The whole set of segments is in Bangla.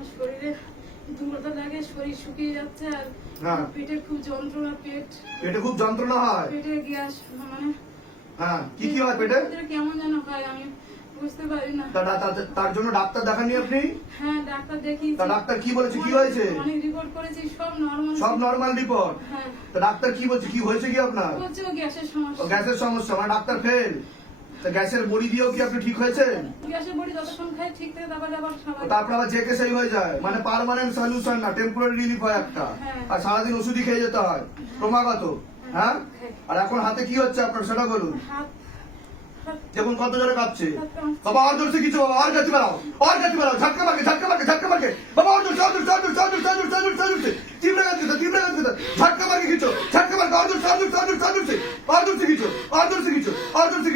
আমার শরীরে দুর্বলতা লাগে শরীর শুকিয়ে যাচ্ছে আর হ্যাঁ। পেটে খুব যন্ত্রণা পেট পেটে খুব যন্ত্রণা হয়? পেটে গ্যাস মানে হ্যাঁ কি কি হয় পেটে? কেমন যেন হয় আমি বুঝতে পারি না। তার জন্য ডাক্তার দেখাননি আপনি? হ্যাঁ ডাক্তার দেখি তা ডাক্তার কি বলেছে কি হয়েছে? অনেক রিপোর্ট করেছি সব নর্মাল সব নর্মাল রিপোর্ট হ্যাঁ। তা ডাক্তার কি বলছে কি হয়েছে কি আপনার? ও গ্যাসের সমস্যা। গ্যাসের সমস্যা মানে ডাক্তার ফেল তা গ্যাসের বড়ি দিয়েও কি আপনি ঠিক হয়েছে গ্যাসের বড়ি যতক্ষণ খাই ঠিক থাকে তারপরে আবার সবাই তারপর আবার জেকে সেই হয়ে যায় মানে পার্মানেন্ট সলিউশন না টেম্পোরারি রিলিফ হয় একটা। হ্যাঁ। আর সারাদিন ওষুধই খেয়ে যেতে হয় ক্রমাগত হ্যাঁ। হ্যাঁ। আর এখন হাতে কি হচ্ছে আপনার সেটা বলুন। দেখুন কত জোরে কাঁপছে। বাবা আর জোরসে কিছু বাবা আর গাছি বাড়াও আর গাছি বাড়াও ঝটকা মারকে ঝটকা মারকে ঝটকা মারকে। বাবা আর জোরসে আর জোরসে আর জোরসে আর জোরসে তিমড়ে গাছি তো তিমড়ে গাছি তো ঝটকা মারকে কিছু ঝটকা মারকে আর জোরসে আর জোরসে আর জোরসে আর জোরসে আর জোরসে কিছু আর জোরসে কিছু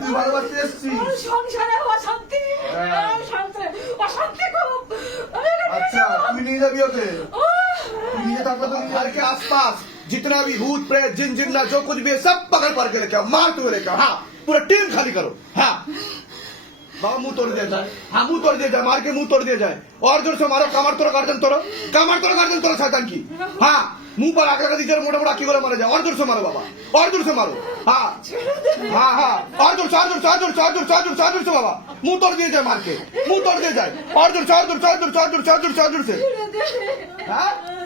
তুই ভালোবাসতে এসছিস সংসারে অশান্তি অশান্তি খুব আচ্ছা তুই নিয়ে যাবি ওকে। তুই নিয়ে তারপর তোর আর কি আশপাশ। जितना भी भूत प्रेत जिन जिन्ना जो कुछ भी है सब पकड़ पकड़ के लेके आओ मारते हुए लेके आओ हाँ पूरा टीम खाली करो हाँ बाबा मुँह तोड़ दिया जाए हाँ मुँह तोड़ दिया जाए मार के मुँह तोड़ दिया जाए और ज़ोर से मारो कमर तोड़ो गर्दन तोड़ो कमर तोड़ो गर्दन तोड़ो शैतान की हाँ मुँह पर आकर का दीजिए मोटा मोटा की गोला मारा जाए और ज़ोर से मारो बाबा और ज़ोर से मारो हाँ हाँ हाँ और ज़ोर चार और ज़ोर चार ज़ोर से ज़ोर से बाबा मुँह तोड़ दिया जाए मार के मुँह तोड़ दिया जाए और ज़ोर चार और ज़ोर चार और ज़ोर से ज़ोर से ज़ोर से ज़ोर से हाँ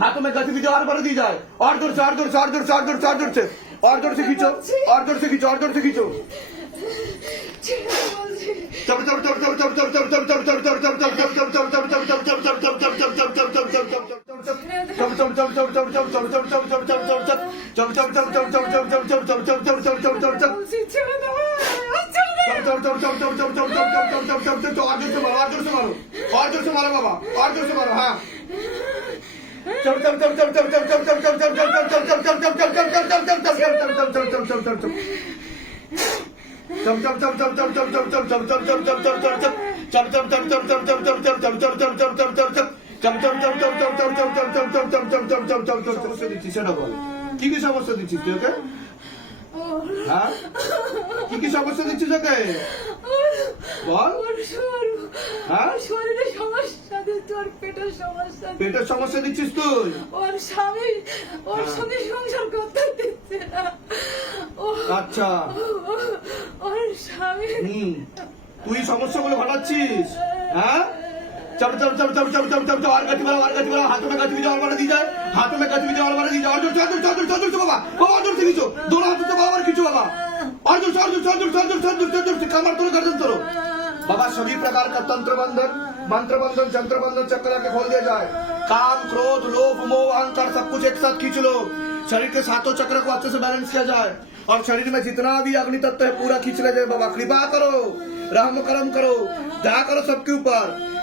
हाथों में गतिविधि और बढ़ दी जाए और ज़ोर से और ज़ोर से और ज़ोर से और ज़ोर से और ज़ोर से और ज़ोर से खींचो और ज़ोर से खींचो और ज़ोर से खींचो और ज़ोर से मारो बाबा और ज़ोर से मारो हाँ কি কি সমস্যা দিচ্ছিস তুই ওকে হ্যাঁ? কি কি সমস্যা দিচ্ছিস ওকে? বল। হ্যাঁ? শরীরে সমস্যা দিচ্ছে ওর পেটের সমস্যা পেটের সমস্যা দিচ্ছিস তুই? ওর স্বামী ওর হ্যাঁ। সঙ্গে সংসার করতে দিচ্ছে না। আচ্ছা। ওর স্বামী তুই সমস্যাগুলো ঘটাচ্ছিস হ্যাঁ? चलो चलो चलो चलो चलो चलो चलो और गति बढ़ाओ और गति बढ़ाओ हाथों में गति भी और बढ़ा दी जाए हाथों में गति भी और बढ़ा दी जाए और ज़ोर से ज़ोर से ज़ोर से बाबा बाबा ज़ोर से खींचो दोनों हाथों से बाबा और खींचो बाबा और ज़ोर से और ज़ोर से ज़ोर से ज़ोर से ज़ोर से ज़ोर से कमर तोड़ो गर्दन तोड़ो बाबा सभी प्रकार का तंत्र बंधन मंत्र बंधन जंत्र बंधन चक्र के खोल दिया जाए काम क्रोध लोभ मोह अहंकार सब कुछ एक साथ खींच लो शरीर के सातों चक्र को अच्छे से बैलेंस किया जाए और शरीर में जितना भी अग्नि तत्व है पूरा खींच ले जाए बाबा कृपा करो राम करम करो दया करो सबके ऊपर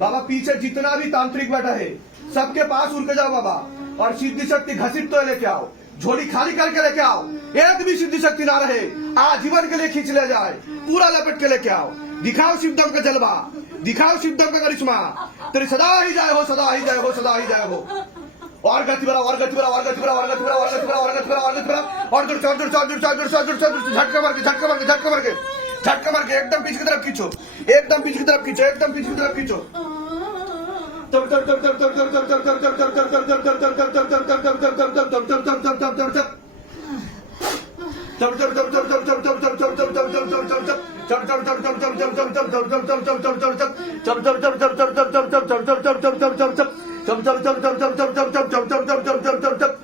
बाबा पीछे जितना भी तांत्रिक बैठा है सबके पास उड़ के जाओ बाबा और सिद्धि शक्ति घसीट तो लेके आओ झोली खाली करके लेके आओ एक भी सिद्धि शक्ति ना रहे आजीवन के लिए खींच ले जाए पूरा लपेट के लेके आओ दिखाओ शिवदम का जलवा दिखाओ शिवदम का करिश्मा तेरी सदा ही जाए हो सदा ही जाए हो सदा ही जाए हो और गति बढ़ा और गति बढ़ा और गति बढ़ा और गति बढ़ा और गति बढ़ा और गति बढ़ा और गति बढ़ा और ज़ोर ज़ोर और गति ज़ोर और गति झटका और गति झटका और गति झटका और गति झटका मार के एकदम पीछे की तरफ खींचो एकदम पीछे की तरफ खींचो एकदम पीछे की तरफ खींचो जब जब जब जब जब जब जब जब जब जब जब जब जब जब जब जब जब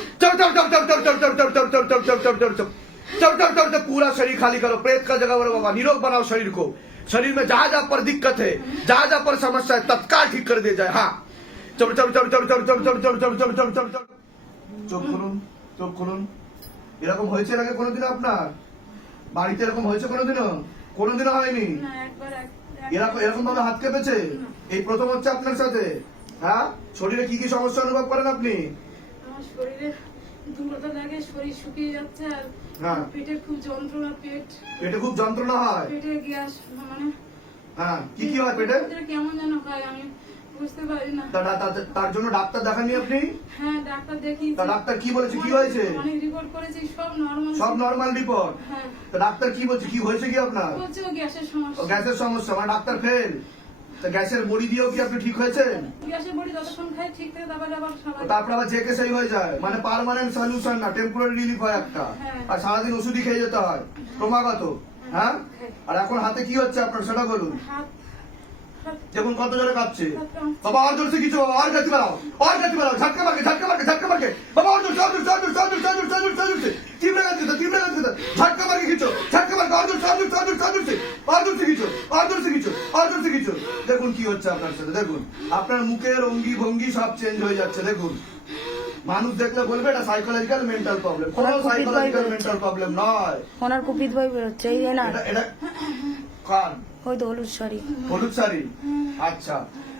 चल चल चल चल चल चल चल चल चल चल चल चल चल चल चल चल चल चल चल पूरा शरीर खाली करो प्रेत का जगह बनो बाबा निरोग बनाओ शरीर को शरीर में जहां जहां पर दिक्कत है जहां जहां पर समस्या है तत्काल ठीक कर दिया जाए हाँ चल चल चल चल चल चल चल चल चल चल चल चल चल চোখ খুলুন চোখ খুলুন এরকম হয়েছে আগে কোনোদিনও আপনার বাড়িতে এরকম হয়েছে কোনোদিনও কোনোদিনও হয়নি এরকম এরকম ভাবে হাত কেঁপেছে এই প্রথম হচ্ছে আপনার সাথে হ্যাঁ শরীরে কি কি সমস্যা অনুভব করেন আপনি লাগে শরীর শুকিয়ে যাচ্ছে আর হ্যাঁ। পেটে খুব যন্ত্রণা পেট। পেটে খুব যন্ত্রণা হয়। পেটে গ্যাস মানে হ্যাঁ, কি কি হয় পেটে? কেমন যেন হয় আমি তার জন্য ডাক্তার আপনি? হ্যাঁ, ডাক্তার কি কি হয়েছে? সব নরমাল রিপোর্ট ডাক্তার কি বলছে কি হয়েছে কি আপনার? গ্যাসের সমস্যা। মানে ডাক্তার ফেল গ্যাসের মুড়ি দিয়েও কি আপনি ঠিক হয়েছে গ্যাসের আবার জেকে সেই হয়ে যায় মানে পারমানেন্ট সলিউশন না টেম্পোরারি রিলিফ হয় একটা আর সারাদিন ওষুধই খেয়ে যেতে হয় ক্রমাগত হ্যাঁ আর এখন হাতে কি হচ্ছে আপনার সেটা বলুন দেখুন কত জনে কাঁপছে বাবা আর জোরসে কিছু বাবা আর কাছে বেড়াও আর কাছে বেড়াও ঝাটকা মাকে ঝাটকা মাকে ঝাটকা মাকে বাবা আর জোর চল জোর চল জোর চল জোর চল জোর চল জোর চল জোর তীব্র কাছে তীব্র কাছে ঝাটকা মাকে কিছু ঝাটকা পাঁচজন সাতজন সাতজন সাতজন সে পাঁচজন শিখিছো পাঁচজন শিখিছো পাঁচজন দেখুন কি হচ্ছে আপনার সাথে দেখুন। আপনার মুখের অঙ্গি ভঙ্গি সব চেঞ্জ হয়ে যাচ্ছে দেখুন। মানুষ দেখলে বলবে এটা সাইকোলজিক্যাল মেন্টাল প্রবলেম কোনো সাইকোলজিক্যাল মেন্টাল প্রবলেম নয়। ওনার কুপিত ভয় বেরোচ্ছে এই না। এটা এটা কার? ওই তো হলুদ শাড়ি হলুদ শাড়ি? আচ্ছা।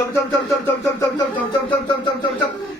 chấm chấm chấm chấm chấm chấm chấm chấm chấm chấm chấm chấm chấm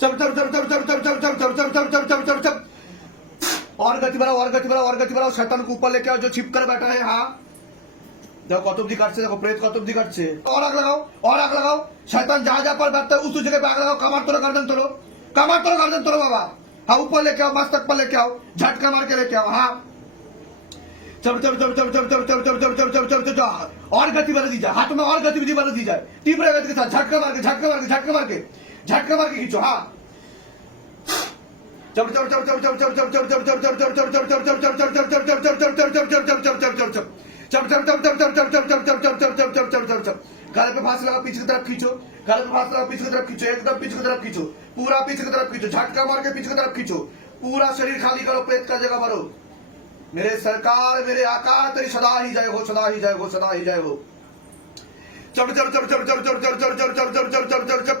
चम चम चम चम चम चम चम चम चम चम चम चम चम चम चम और गति बढ़ाओ और गति बढ़ाओ और गति बढ़ाओ शैतान को ऊपर लेके आओ जो छिप कर बैठा है हाँ देखो कत अब्दी काटছে দেখো প্রেত কত অব্দি কাটছে और आग लगाओ और आग लगाओ शैतान जहाँ जहाँ पर बैठता है उस जगह पे आग लगाओ कमार तोड़ो गर्दन तोड़ो कमार तोड़ो गर्दन तोड़ो बाबा हाँ ऊपर लेके आओ मस्तक पर लेके आओ झटका मार के लेके आओ हाँ चम चम चम चम चम चम चम चम चम चम चम चल चल और गति बढ़ा दी जाए हाथ में और गतिविधि बढ़ा दी जाए तीव्र गति के साथ झटका मार के झटका मार के झटका मार के ঝাটকা মার্কে কিছু হ্যাঁ गाले पे फांस लगा पीछे की तरफ खींचो गाले पे फांस लगा पीछे की तरफ खींचो एकदम पीछे की तरफ खींचो पूरा पीछे की तरफ खींचो झटका मार के पीछे की तरफ खींचो पूरा शरीर खाली करो पेट का जगह भरो मेरे सरकार मेरे आका तेरी सदा ही जय हो सदा ही जय हो सदा ही जय हो चढ़ चढ़ चढ़ चढ़ चढ़ चढ़ चढ़ चढ़ चढ़ चढ़ चढ़ चढ़ चढ़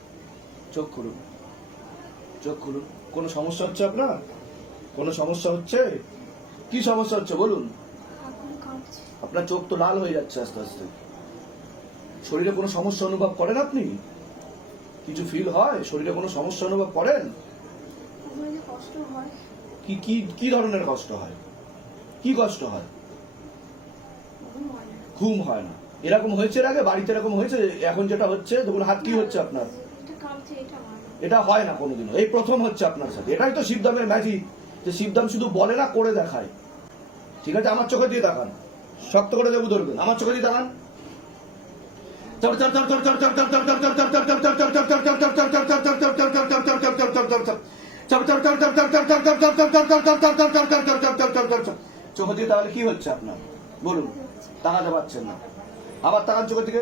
চোখ খুলুন। চোখ খুলুন। কোনো সমস্যা হচ্ছে আপনার? কোনো সমস্যা হচ্ছে? কি সমস্যা হচ্ছে বলুন। আপনার চোখ তো লাল হয়ে যাচ্ছে আস্তে আস্তে। শরীরে কোনো সমস্যা অনুভব করেন আপনি? কিছু ফিল হয়? শরীরে কোনো সমস্যা অনুভব করেন? কি কি কি ধরনের কষ্ট হয়? কি কষ্ট হয়? ঘুম হয় না। এরকম হয়েছে এর আগে? বাড়িতে এরকম হয়েছে? এখন যেটা হচ্ছে দেখুন হাত কি হচ্ছে আপনার? এটা হয় হয় না কোনোদিনও এই প্রথম হচ্ছে আপনার সাথে এটাই তো শিবদামের ম্যাজিক যে শিবদাম শুধু বলে না করে দেখায় ঠিক আছে আমার চোখে দিয়ে দেখান শক্ত করে দেবো ধরবেন আমার চোখে দিয়ে দেখান চোখে দিয়ে তাহলে কি হচ্ছে আপনার বলুন তাকাতে পারছেন না আবার তাকান চোখের দিকে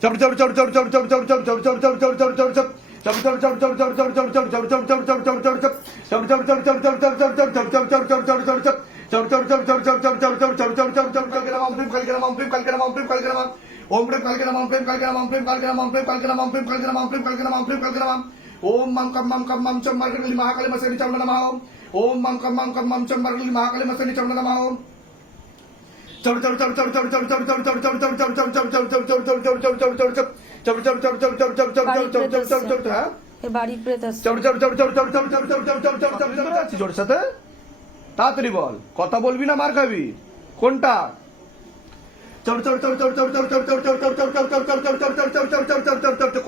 jump jump jump jump jump jump jump jump jump jump jump jump jump jump ओम मम कम मम कम मम चम मरगली महाकाली मसली चम नमः ओम मम कम मम कम मम चम मरगली महाकाली मसली चम नमः ओम তাড়াতাড়ি বল কথা বলবি না মার খাবি কোনটা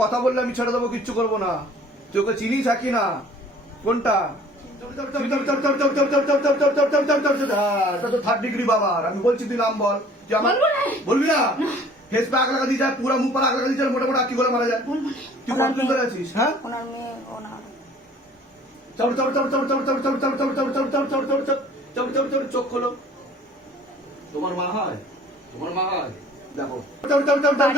কথা বললে আমি ছেড়ে দেবো কিচ্ছু করব না তুই ওকে চিনিস থাকি না কোনটা থার্ড ডিগ্রি বাবার আমি বলছি তুই নাম বল তুই আমার বলবি না ফেস পে আগ লাগা দিয়ে যায় পুরা মুখ পর আগ লাগা দিয়ে যায় মোটা মোটা কি করে মারা যায় তুই কমপ্লেন করে আছিস হ্যাঁ ওনার মেয়ে ওনার চল চল চল চল চল চল চল চল চল চল চল চল চল চল চল চল চল চোখ খোলো তোমার মা হয় তোমার মা হয় দেখো চল চল চল চল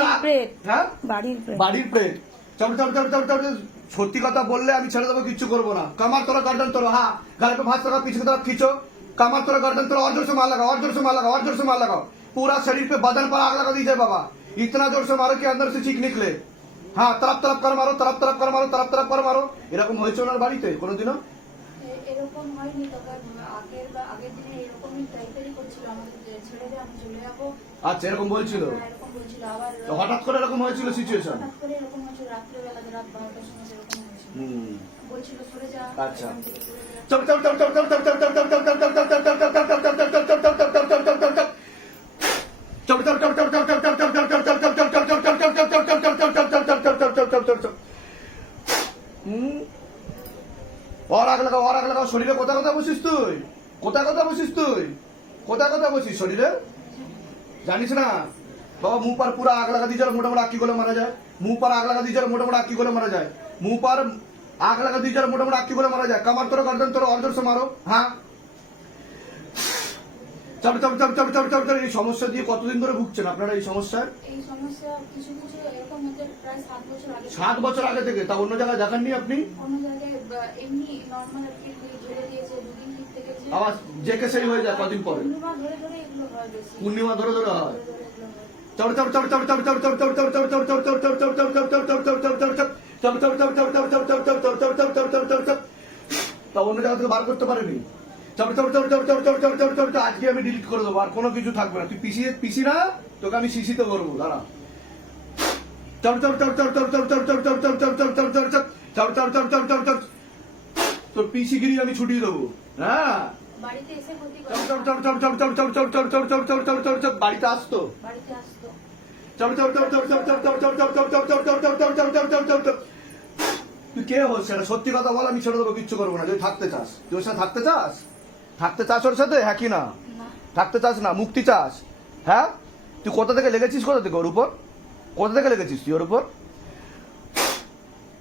হ্যাঁ বাড়ির প্রেত বাড়ির প্রেত চল চল চল চল চল চল। সত্যি কথা বললে আমি ছেড়ে দেবো কিচ্ছু করবো না কামার তোরা গার্ডেন তোরা হ্যাঁ গালে पे भात लगा पीछे की तरफ खींचो कमर तोरा गर्दन तोरा और जोर से मार लगाओ और जोर से मार लगाओ और जोर से मार लगाओ पूरा शरीर पे बदन पर आग लगा दीजिए बाबा इतना जोर से मारो कि अंदर से चीख निकले হ্যাঁ তরফ তরফ করে মারো তরফ তরফ করে মারো তরফ তরফ করে মারো এরকম হয়েছে ওনার বাড়িতে কোনোদিনও এ- এরকম হয়নি তবে আগের বা- আগের দিনে এরকমই টাইপেরই করছিল আমাকে যে ছেড়ে দে আমি চলে যাবো আচ্ছা এরকম বলছিল তো হঠাৎ করে এরকম হয়েছিল সিচুয়েশন চল চল চল চল চল চল চল চল চল চল চল চল শরীরে কোথা কথা বসিস তুই কোথা কথা বসিস তুই কোথা কথা বসিস শরীরে জানিস না বাবা মুহ পার পুরা আগ লাগা দিয়েছিল মোটা মোটা আকি গলে মারা যায়। মুহ পার আগ লাগা দিয়েছিল মোটা মোটা আকি গলে মারা যায়। মুহ পার আগ লাগা দিয়েছিল মোটা মোটা আকি গলে মারা যায়। কামার তোর গর্দন তোর অর্ধর সে মারো। হ্যাঁ? চাপ চাপ চাপ চাপ চাপ চাপ এই সমস্যা দিয়ে কতদিন ধরে ভুগছেন আপনারা এই সমস্যার সাত বছর আগে থেকে। তা অন্য জায়গায় দেখাননি আপনি? আবার যে কে সেই হয়ে যায় কদিন পরে। পূর্ণিমা ধরে ধরে হয় আজকে আমি ডিলিট করে দেবো আর কোনো কিছু থাকবে না তুই পিসি পিসি না তোকে আমি সিসিতে করব দাঁড়া তোর পিসিগিরি আমি ছুটিয়ে দেবো। হ্যাঁ? বাড়িতে এসে ক্ষতি করে বাড়িতে আসতো বাড়িতে আসতো তুই কে হোস সেটা সত্যি কথা বল আমি ছেড়ে দেবো কিচ্ছু করব না যদি থাকতে চাস তুই ওর সাথে থাকতে চাস থাকতে চাস ওর সাথে হ্যাঁ কি না না থাকতে চাস না মুক্তি চাস হ্যাঁ তুই কোথা থেকে লেগেছিস কোথা থেকে ওর উপর কোথা থেকে লেগেছিস তুই ওর উপর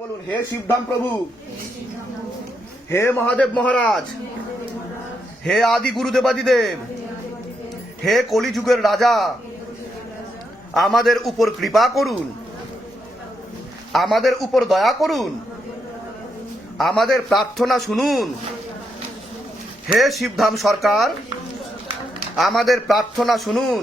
বলুন হে শিবধাম প্রভু হে মহাদেব মহারাজ হে আদি গুরুদেবাদিদেব হে কলিযুগের রাজা আমাদের উপর কৃপা করুন আমাদের উপর দয়া করুন আমাদের প্রার্থনা শুনুন হে শিবধাম সরকার আমাদের প্রার্থনা শুনুন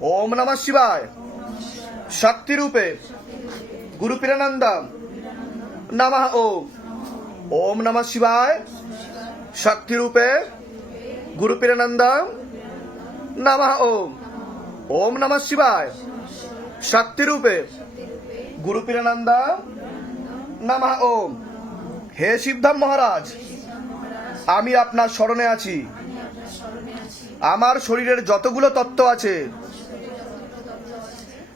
ওম নমঃ শিবায়। শক্তিরূপে গুরু পীরানন্দম নমঃ ওম। ওম নমঃ শিবায়। শক্তিরূপে গুরু পীরানন্দম নমঃ ওম। ওম নমঃ শিবায়। শক্তিরূপে গুরু পীরানন্দম নমঃ ওম। হে শিবধাম মহারাজ, আমি আপনার স্মরণে আছি। আমার শরীরের যতগুলো তত্ত্ব আছে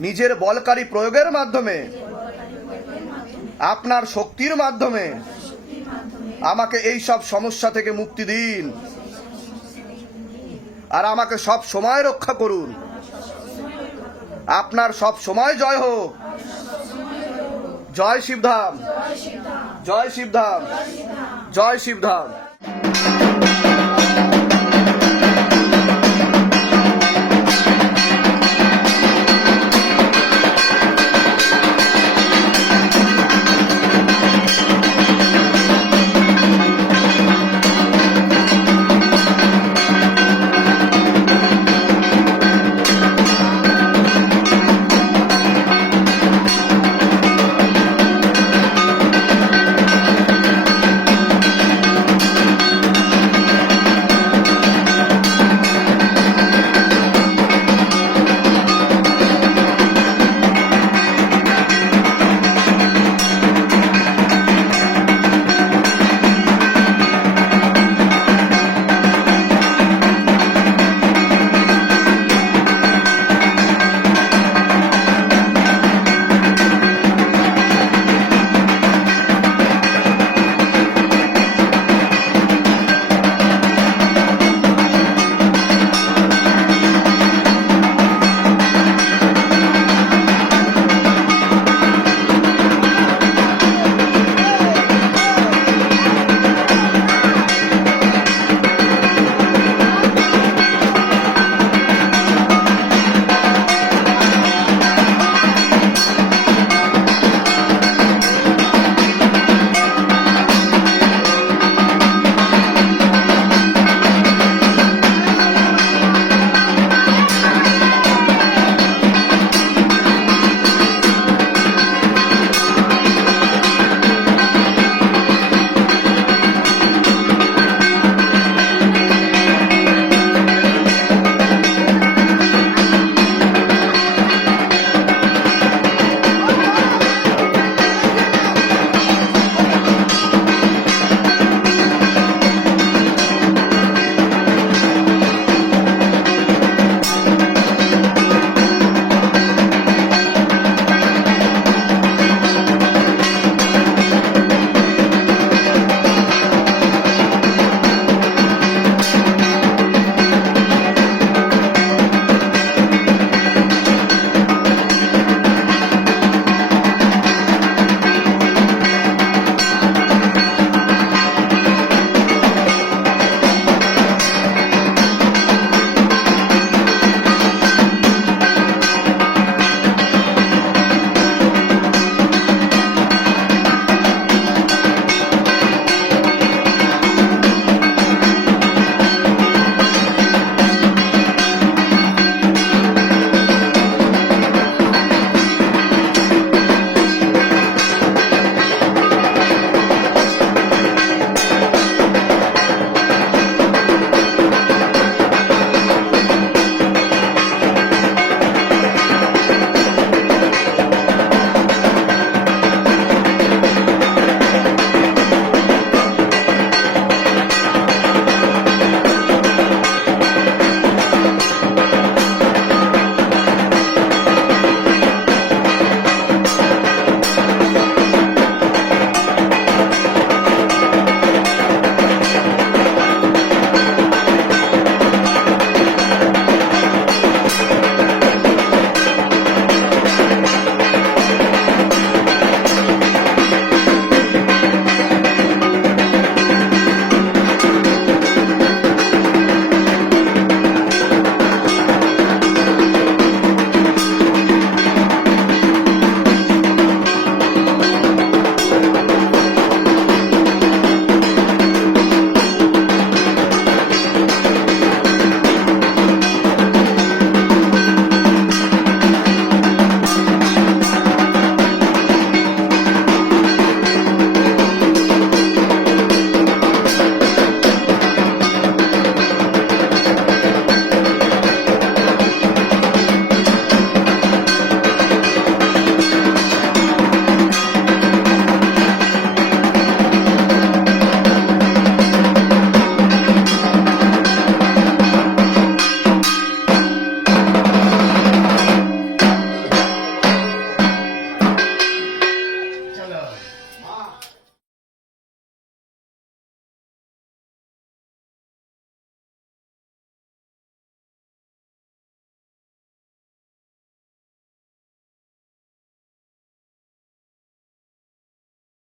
নিজের বলকারী প্রয়োগের মাধ্যমে, আপনার শক্তির মাধ্যমে, আমাকে এই সব সমস্যা থেকে মুক্তি দিন। আর আমাকে সব সময় রক্ষা করুন। আপনার সব সময় জয় হোক। জয় শিবধাম। জয় শিবধাম। জয় শিবধাম।